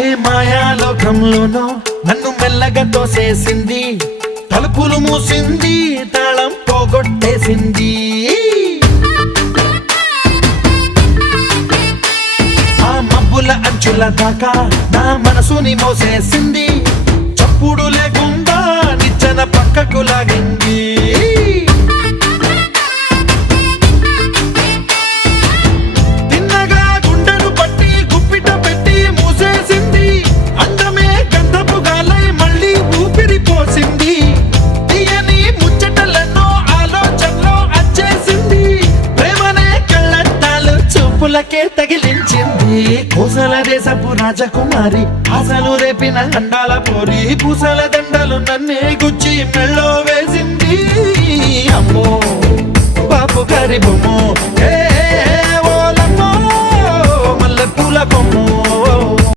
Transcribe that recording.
ఏ మాయాలోకంలోనో నన్ను మెల్లగా తోసేసింది, తలుపులు మూసింది, తాళం పోగొట్టేసింది. ఆ మబ్బుల అంచుల దాకా నా మనసుని మోసేసింది, చప్పుడు లేకుండా నిచ్చెన పక్కకు లాగింది. తగిలించింది పూసల దేశపు రాజకుమారి, ఆశలు రేపిన అండాల పోరి, పూసల దండలు నన్నే గుచ్చి మెళ్ళో వేసింది. అమ్మో బాపు గారి బొమ్మో, ఓలమ్మో మల్లె పూల కొమ్మో.